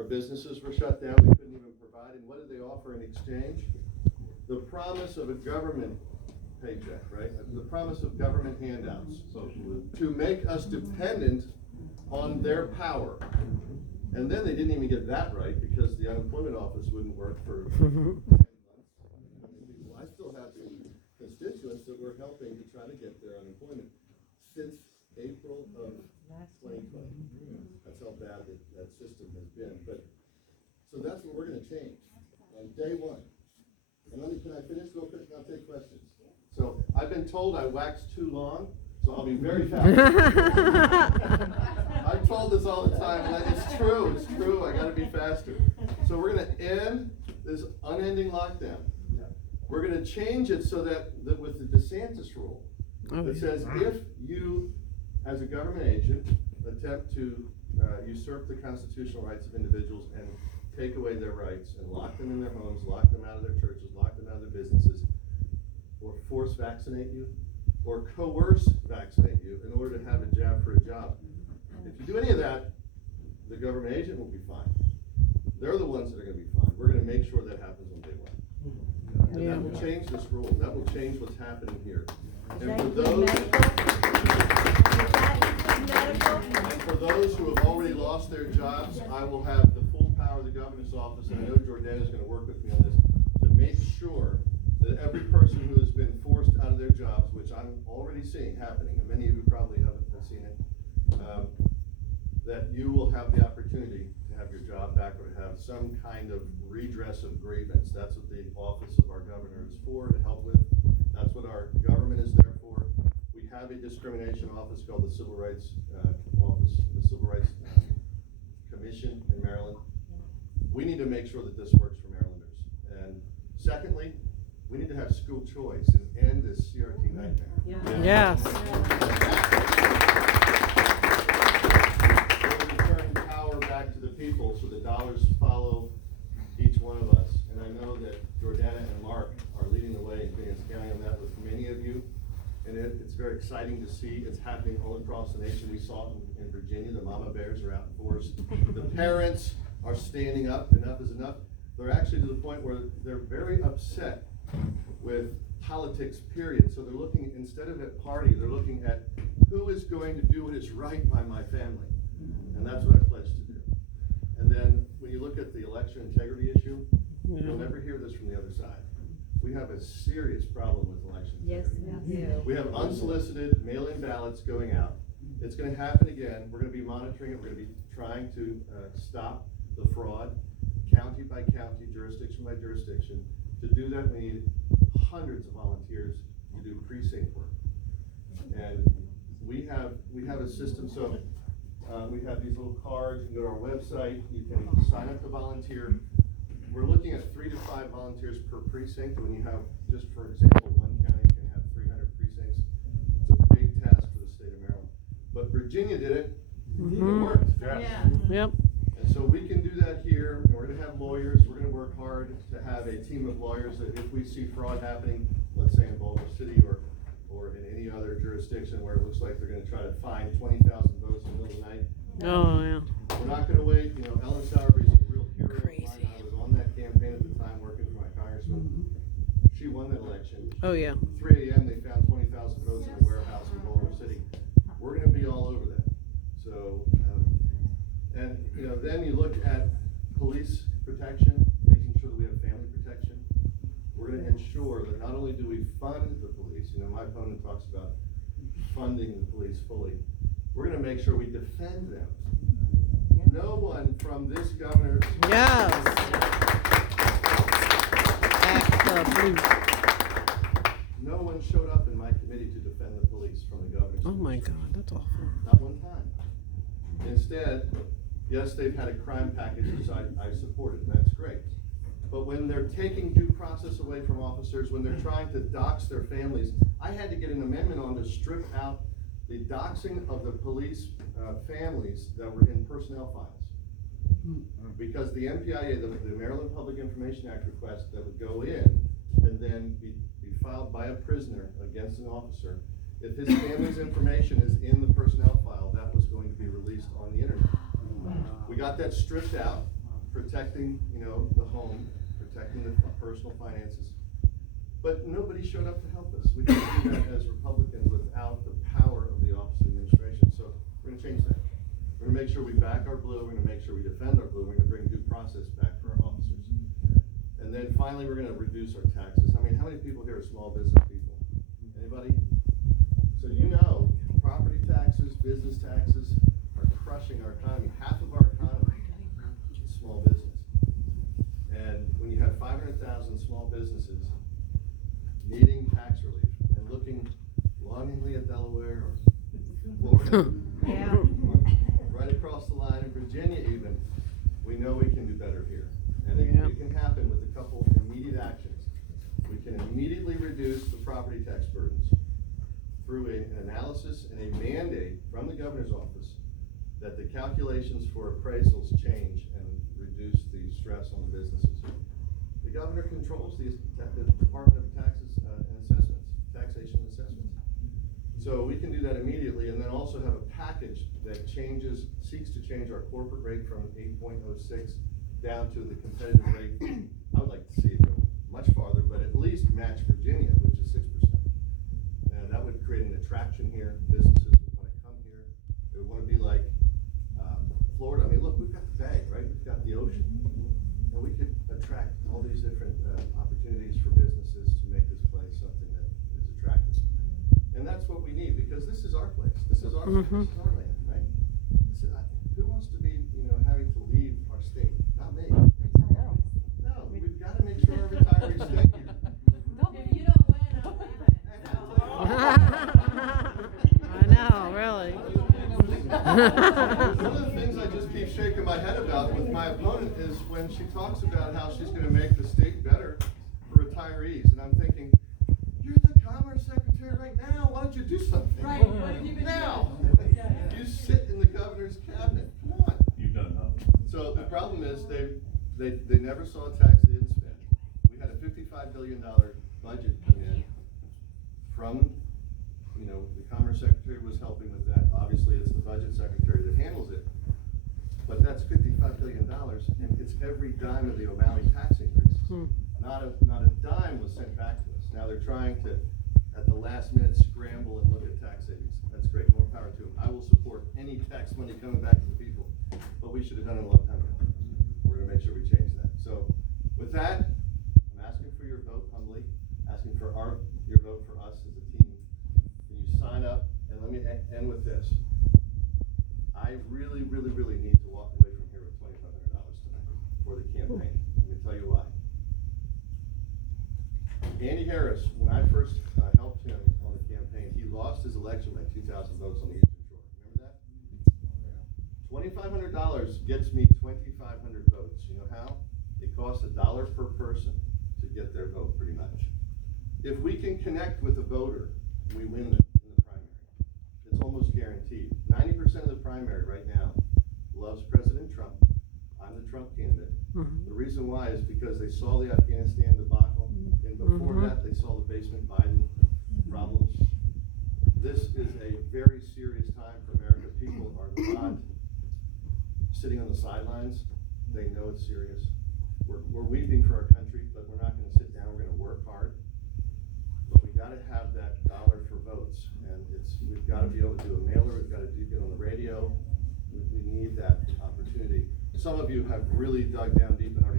Our businesses were shut down. We couldn't even provide. And what did they offer in exchange? The promise of a government paycheck, right? The promise of government handouts to make us dependent on their power. And then they didn't even get that right because the unemployment office wouldn't work for 10 months. I still have constituents that we're helping to try to get their unemployment since April of 2020. That's how bad that system has been. But so that's what we're going to change on day one. And can I finish real quick? I'll take questions. So I've been told I waxed too long, so I'll be very fast. I'm told this all the time, and it's true. It's true. I got to be faster. So we're going to end this unending lockdown. We're going to change it so that with the DeSantis rule, it says if you, as a government agent, attempt to usurp the constitutional rights of individuals and take away their rights and lock them in their homes, lock them out of their churches, lock them out of their businesses, or force vaccinate you, or coerce vaccinate you in order to have a jab for a job. If you do any of that, the government agent will be fine. They're the ones that are going to be fine. We're going to make sure that happens on day one. And that will change this rule. That will change what's happening here. And for those who have already lost their jobs, I will have the full power of the governor's office, and I know Jordana is going to work with me on this, to make sure that every person who has been forced out of their jobs, which I'm already seeing happening, and many of you probably haven't seen it, that you will have the opportunity to have your job back or to have some kind of redress of grievance. That's what the office of our governor is for, to help with. That's what our government is there for. We have a discrimination office called the Civil Rights Office, the Civil Rights Commission in Maryland. We need to make sure that this works for Marylanders. And secondly, we need to have school choice and end this CRT nightmare. Yes. Return power back to the people so the dollars follow each one of us. And I know that Jordana and Mark are leading the way in Phoenix County on that with many of you. And it's very exciting to see. It's happening all across the nation. We saw it in Virginia. The mama bears are out in force. The parents are standing up. Enough is enough. They're actually to the point where they're very upset with politics, period. So they're looking, instead of at party, they're looking at who is going to do what is right by my family. And that's what I pledged to do. And then when you look at the election integrity issue, you'll never hear this from the other side. We have a serious problem with election integrity. We have unsolicited mail-in ballots going out. It's going to happen again. We're going to be monitoring it. We're going to be trying to stop the fraud, county by county, jurisdiction by jurisdiction. To do that, we need hundreds of volunteers to do precinct work. And we have a system. So we have these little cards. You can go to our website. You can sign up to volunteer. We're looking at 3 to 5 volunteers per precinct. When you have, just for example, one county can have 300 precincts. It's a big task for the state of Maryland. But Virginia did it. It worked. Yep. And so we can do that here. And we're going to have lawyers. We're going to work hard to have a team of lawyers that if we see fraud happening, let's say in Baltimore City or in any other jurisdiction where it looks like they're going to try to find 20,000 votes in the middle of the night. Oh, yeah. We're not going to wait. You know, Ellen Sowerby's a real hero of mine. I was on that campaign at the time working for my congressman. She won that election. Oh, yeah. 3 a.m. they found 20,000 votes in a warehouse in Baltimore City. We're going to be all over that. So, and you know, then you look at police protection, making sure that we have family protection. We're going to ensure that not only do we fund the police, you know, my opponent talks about funding the police fully. We're going to make sure we defend them. No one from this governor. Yes. Absolutely. No one showed up in my committee to defend the police from the governor's. Oh my God, that's awful. Not one time. Instead, yes, they've had a crime package, which I supported, and that's great. But when they're taking due process away from officers, when they're trying to dox their families, I had to get an amendment on to strip out the doxing of the police families that were in personnel files. Because the MPIA, the Maryland Public Information Act request that would go in and then be filed by a prisoner against an officer, if his family's information is in the personnel file, that was going to be released on the internet. We got that stripped out. protecting, the home, protecting the personal finances. But nobody showed up to help us. We can't do that as Republicans without the power of the Office of Administration. So we're gonna change that. We're gonna make sure we back our blue, we're gonna make sure we defend our blue, we're gonna bring due process back for our officers. And then finally, we're gonna reduce our taxes. I mean, how many people here are small business people? Anybody? So property taxes, business taxes are crushing our economy. Half of our economy is small business. And when you have 500,000 small businesses needing tax relief and looking longingly at Delaware or Florida, Yeah. right across the line in Virginia even, we know we can do better here. And Yeah. it can happen with a couple immediate actions. We can immediately reduce the property tax burdens through an analysis and a mandate from the governor's office that the calculations for appraisals change and reduce the stress on the businesses. The governor controls the Department of Taxes and Assessments, taxation and assessments. So we can do that immediately, and then also have a package that seeks to change our corporate rate from 8.06 down to the competitive rate. I would like to see it go much farther, but at least match Virginia, which is 6%. And that would create an attraction here. Businesses would want to come here. They would want to be like Florida. I mean, look, we've got the bay, right? We've got the ocean. And we could attract all these different opportunities for businesses to make this place something that is attractive. And that's what we need, because this is our place. This is our land, right? Who wants to be, having to leave our state? Not me. No, we've got to make sure our retirees stay here. If you don't win, I'm leaving. I know, really. One of the things I just keep shaking my head about with my opponent is when she talks about how she's going to make the state better for retirees. And I'm thinking, you're the Commerce Secretary right now. Why don't you do something? Right, what have you been now? doing? Yeah. You sit in the governor's cabinet. Come on. You've done nothing. So the problem is they never saw a tax they didn't spend. We had a $55 billion budget come in from, the Commerce Secretary was helping with that. Obviously, it's the Budget Secretary that handles it. But that's $55 billion, and it's every dime of the O'Malley tax increases. Not a dime was sent back to us. Now they're trying to, at the last minute, scramble and look at tax savings. That's great, more power to them. I will support any tax money coming back to the people, but we should have done it a long time ago. We're gonna make sure we change that. So with that, I'm asking for your vote humbly, asking for your vote for us as a team. Can you sign up? And let me end with this. I really, really, really need to walk away from here with $2,500 tonight for the campaign. Let me tell you why. Andy Harris, when I first helped him on the campaign, he lost his election by 2,000 votes on the Eastern Shore. Remember that? $2,500 gets me 2,500 votes. You know how? It costs $1 per person to get their vote, pretty much. If we can connect with a voter, we win in the primary. It's almost guaranteed. 90% of the primary right now loves President Trump. I'm the Trump candidate. The reason why is because they saw the Afghanistan debacle, and before that they saw the basement Biden problems. This is a very serious time for America. People are not sitting on the sidelines. They know it's serious. We're weeping for our country, but we're not going to sit down. We're going to work hard. But we got to have that dollar for votes, and we've got to be able to do a mailer. We've got to get on the radio. We need that opportunity. Some of you have really dug down deep in our